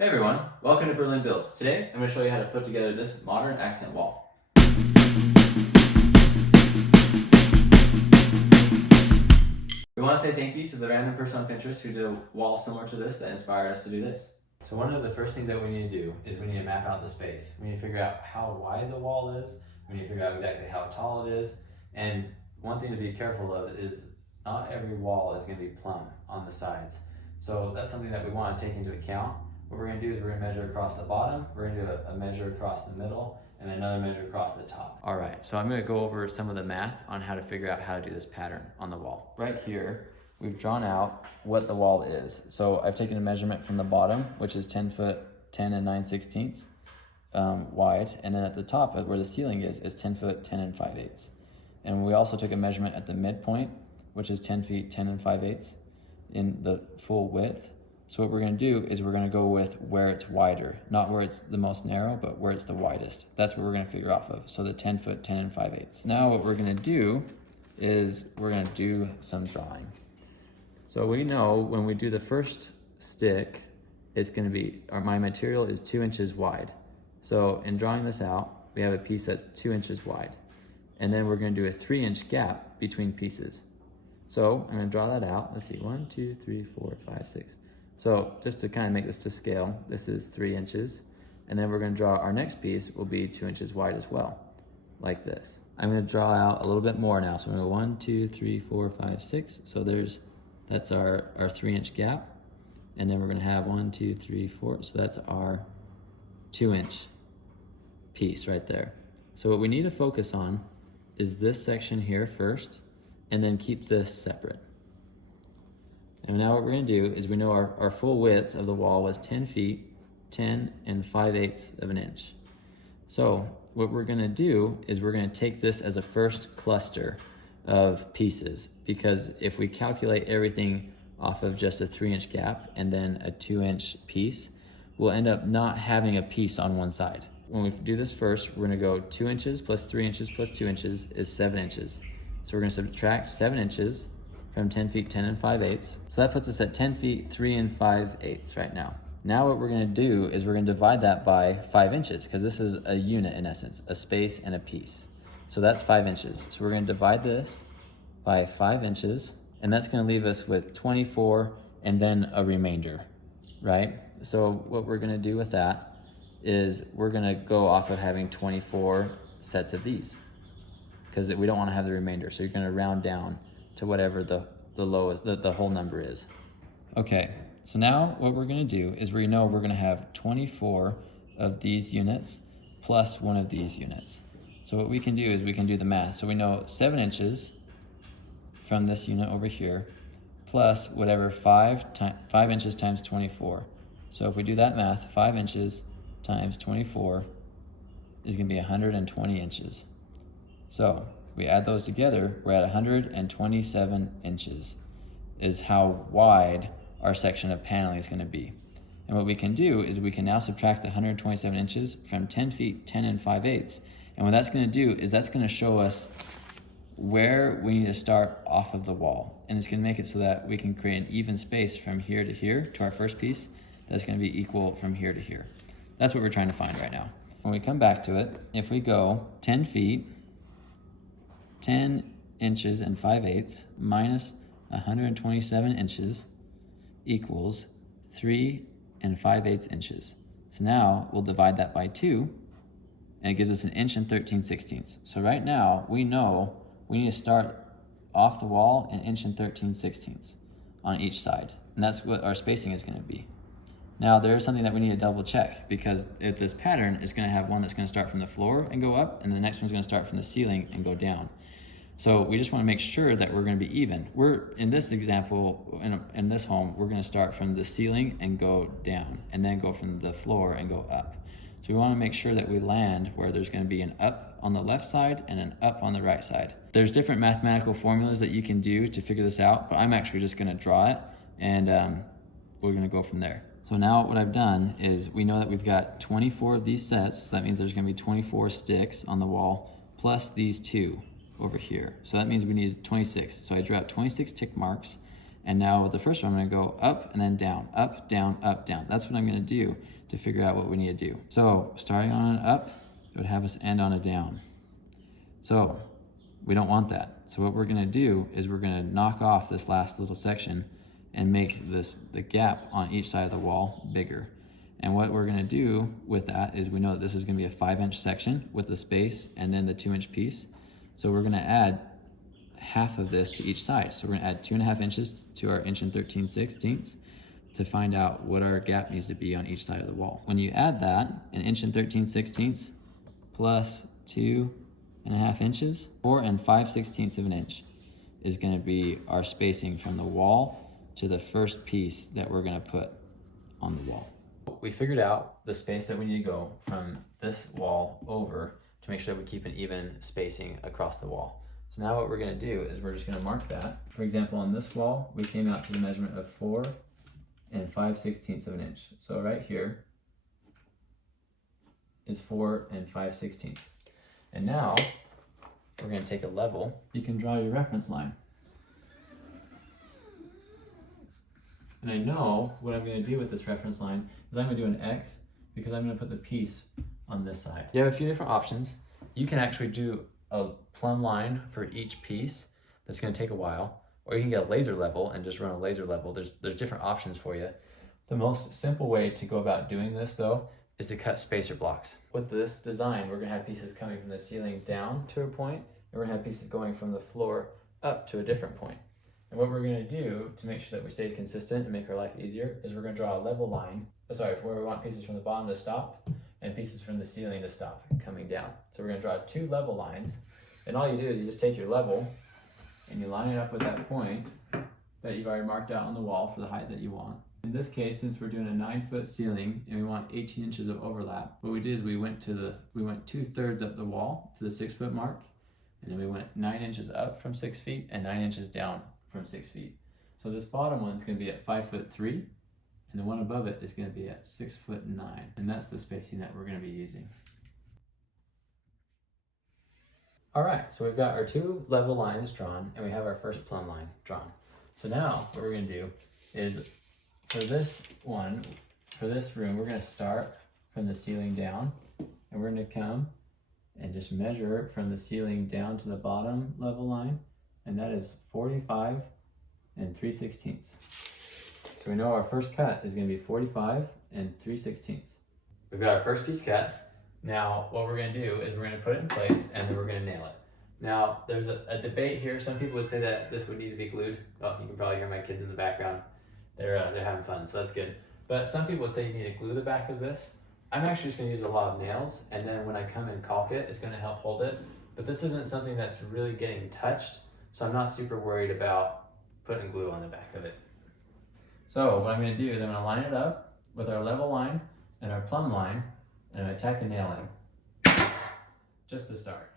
Hey everyone, welcome to Berlin Builds. Today I'm going to show you how to put together this modern accent wall. We want to say thank you to the random person on Pinterest who did a wall similar to this that inspired us to do this. So one of the first things that we need to do is we need to map out the space. We need to figure out how wide the wall is, we need to figure out exactly how tall it is, and one thing to be careful of is not every wall is going to be plumb on the sides. So that's something that we want to take into account. What we're going to do is we're going to measure across the bottom, we're going to do a measure across the middle, and then another measure across the top. All right, so I'm going to go over some of the math on how to figure out how to do this pattern on the wall. Right here, we've drawn out what the wall is. So I've taken a measurement from the bottom, which is 10 foot 10 and 9/16 wide, and then at the top where the ceiling is 10 foot 10 and 5/8. And we also took a measurement at the midpoint, which is 10 feet 10 and 5/8 in the full width. So what we're going to do is we're going to go with where it's wider, not where it's the most narrow, but where it's the widest. That's what we're going to figure off of. So the 10 foot 10 and 5/8. Now what we're going to do is we're going to do some drawing. So we know when we do the first stick, it's going to be, my material is 2 inches wide. So in drawing this out, we have a piece that's 2 inches wide. And then we're going to do a 3-inch gap between pieces. So I'm going to draw that out. Let's see, 1, 2, 3, 4, 5, 6. So just to kind of make this to scale, this is 3 inches. And then we're going to draw our next piece will be 2 inches wide as well, like this. I'm going to draw out a little bit more now. So I'm going to go 1, 2, 3, 4, 5, 6. So that's our 3-inch gap. And then we're going to have 1, 2, 3, 4. So that's our 2-inch piece right there. So what we need to focus on is this section here first, and then keep this separate. And now what we're going to do is we know our full width of the wall was 10 feet, 10 and 5/8 of an inch. So what we're going to do is we're going to take this as a first cluster of pieces, because if we calculate everything off of just a 3-inch gap and then a 2-inch piece, we'll end up not having a piece on one side. When we do this first, we're going to go 2 inches plus 3 inches plus 2 inches is 7 inches. So we're going to subtract 7 inches from 10 feet 10 and 5/8. So that puts us at 10 feet 3 and 5/8 right now. Now what we're going to do is we're going to divide that by 5 inches, because this is a unit in essence, a space and a piece. So that's 5 inches. So we're going to divide this by 5 inches, and that's going to leave us with 24 and then a remainder, right? So what we're going to do with that is we're going to go off of having 24 sets of these, because we don't want to have the remainder. So you're going to round down to whatever the lowest, the whole number is. Okay, so now what we're going to do is we know we're going to have 24 of these units plus one of these units. So what we can do is we can do the math. So we know 7 inches from this unit over here plus whatever 5 inches times 24. So if we do that math, 5 inches times 24 is going to be 120 inches. So we add those together, we're at 127 inches is how wide our section of paneling is going to be. And what we can do is we can now subtract the 127 inches from 10 feet 10 and 5/8. And what that's going to do is that's going to show us where we need to start off of the wall. And it's going to make it so that we can create an even space from here to here to our first piece that's going to be equal from here to here. That's what we're trying to find right now. When we come back to it, if we go 10 feet 10 inches and 5/8 minus 127 inches equals 3 and 5/8 inches. So now we'll divide that by 2, and it gives us 1 inch and 13/16. So right now we know we need to start off the wall 1 inch and 13/16 on each side, and that's what our spacing is going to be. Now there's something that we need to double check, because if this pattern is going to have one that's going to start from the floor and go up, and the next one's going to start from the ceiling and go down. So we just want to make sure that we're going to be even. We're, in this example, in this home, we're going to start from the ceiling and go down, and then go from the floor and go up. So we want to make sure that we land where there's going to be an up on the left side and an up on the right side. There's different mathematical formulas that you can do to figure this out, but I'm actually just going to draw it, and we're going to go from there. So now what I've done is we know that we've got 24 of these sets, so that means there's going to be 24 sticks on the wall, plus these 2 over here. So that means we need 26. So I drew out 26 tick marks, And now with the first one, I'm gonna go up and then down, up, down, up, down. That's what I'm gonna do to figure out what we need to do. So starting on an up, it would have us end on a down. So we don't want that. So what we're gonna do is we're gonna knock off this last little section and make the gap on each side of the wall bigger. And what we're gonna do with that is we know that this is gonna be a 5-inch section with the space and then the 2-inch piece. So we're gonna add half of this to each side. So we're gonna add 2.5 inches to our 1 13/16 to find out what our gap needs to be on each side of the wall. When you add that, 1 13/16 plus 2.5 inches, 4 5/16 of an inch is gonna be our spacing from the wall to the first piece that we're gonna put on the wall. We figured out the space that we need to go from this wall over to make sure that we keep an even spacing across the wall. So now what we're gonna do is we're just gonna mark that. For example, on this wall, we came out to the measurement of 4 5/16 of an inch. So right here is 4 5/16. And now we're gonna take a level. You can draw your reference line. And I know what I'm gonna do with this reference line is I'm gonna do an X because I'm gonna put the piece on this side. You have a few different options. You can actually do a plumb line for each piece. That's gonna take a while. Or you can get a laser level and just run a laser level. There's different options for you. The most simple way to go about doing this though is to cut spacer blocks. With this design, we're gonna have pieces coming from the ceiling down to a point, and we're gonna have pieces going from the floor up to a different point. And what we're gonna do to make sure that we stay consistent and make our life easier is we're gonna draw a level line, where we want pieces from the bottom to stop and pieces from the ceiling to stop coming down. So we're gonna draw 2 level lines, and all you do is you just take your level and you line it up with that point that you've already marked out on the wall for the height that you want. In this case, since we're doing a 9-foot ceiling and we want 18 inches of overlap, what we did is we went 2/3 up the wall to the 6-foot mark, and then we went 9 inches up from 6 feet and 9 inches down from 6 feet. So this bottom one's gonna be at 5'3", and the one above it is gonna be at 6'9", and that's the spacing that we're gonna be using. All right, so we've got our 2 level lines drawn, and we have our first plumb line drawn. So now what we're gonna do is for this room, we're gonna start from the ceiling down, and we're gonna come and just measure from the ceiling down to the bottom level line, and that is 45 3/16. So we know our first cut is gonna be 45 3/16. We've got our first piece cut. Now what we're gonna do is we're gonna put it in place and then we're gonna nail it. Now there's a debate here. Some people would say that this would need to be glued. Oh, you can probably hear my kids in the background. They're having fun, so that's good. But some people would say you need to glue the back of this. I'm actually just gonna use a lot of nails, and then when I come and caulk it, it's gonna help hold it. But this isn't something that's really getting touched, so I'm not super worried about putting glue on the back of it. So what I'm gonna do is I'm gonna line it up with our level line and our plumb line, and I'm gonna tack a nail in, just to start.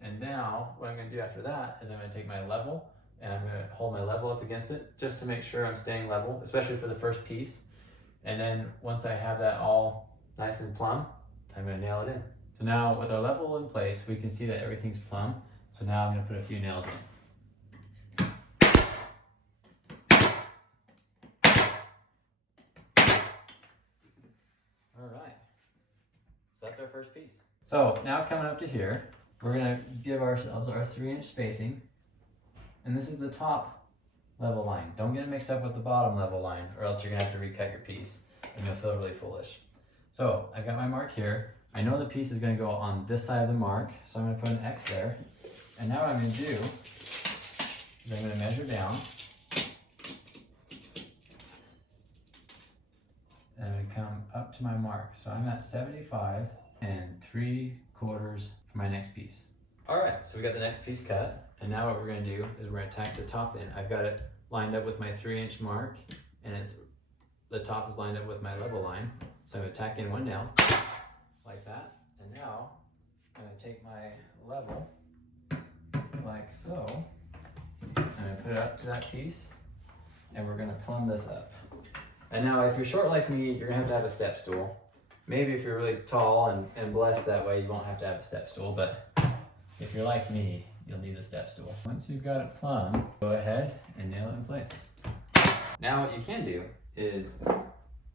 And now what I'm gonna do after that is I'm gonna take my level and I'm gonna hold my level up against it just to make sure I'm staying level, especially for the first piece. And then once I have that all nice and plumb, I'm gonna nail it in. So now with our level in place, we can see that everything's plumb. So now I'm gonna put a few nails in. All right, so that's our first piece. So now coming up to here, we're gonna give ourselves our 3-inch spacing, and this is the top level line. Don't get it mixed up with the bottom level line, or else you're gonna have to recut your piece, and you'll feel really foolish. So I've got my mark here. I know the piece is gonna go on this side of the mark, so I'm gonna put an X there. And now what I'm gonna do is I'm gonna measure down, and I'm gonna come up to my mark. So I'm at 75 3/4 for my next piece. All right, so we got the next piece cut, and now what we're gonna do is we're gonna tack the top in. I've got it lined up with my 3-inch mark, and the top is lined up with my level line. So I'm gonna tack in 1 nail, like that. And now I'm gonna take my level, like so. I'm gonna put it up to that piece, and we're gonna plumb this up. And now if you're short like me, you're gonna have a step stool. Maybe if you're really tall and blessed that way, you won't have to have a step stool, but if you're like me, you'll need a step stool. Once you've got it plumb, go ahead and nail it in place. Now what you can do is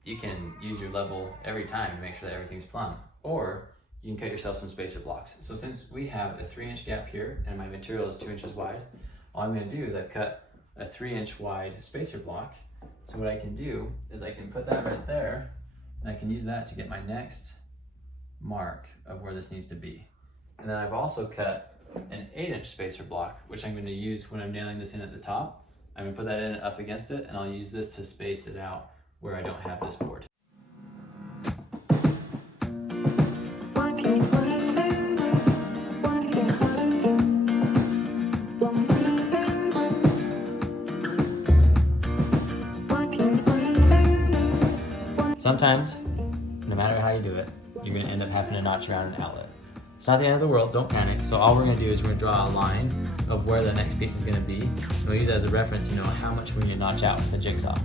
you can use your level every time to make sure that everything's plumb, or you can cut yourself some spacer blocks. So since we have a 3-inch gap here and my material is 2 inches wide, all I'm going to do is I've cut a 3-inch wide spacer block. So what I can do is I can put that right there, and I can use that to get my next mark of where this needs to be. And then I've also cut an 8-inch spacer block, which I'm going to use when I'm nailing this in at the top. I'm going to put that in up against it, and I'll use this to space it out where I don't have this board. Sometimes, no matter how you do it, you're going to end up having to notch around an outlet. It's not the end of the world, don't panic. So all we're going to do is we're going to draw a line of where the next piece is going to be. And we'll use that as a reference to know how much we need to notch out with the jigsaw.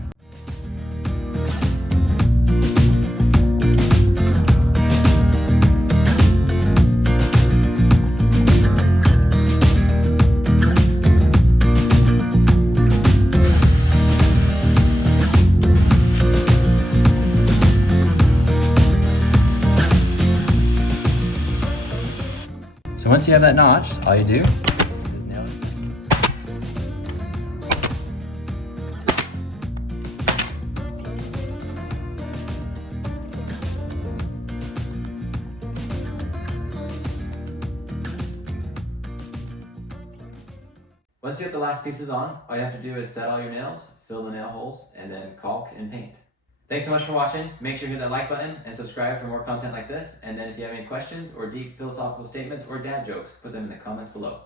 So once you have that notched, all you do is nail it in place. Once you get the last pieces on, all you have to do is set all your nails, fill the nail holes, and then caulk and paint. Thanks so much for watching. Make sure you hit that like button and subscribe for more content like this. And then if you have any questions or deep philosophical statements or dad jokes, put them in the comments below.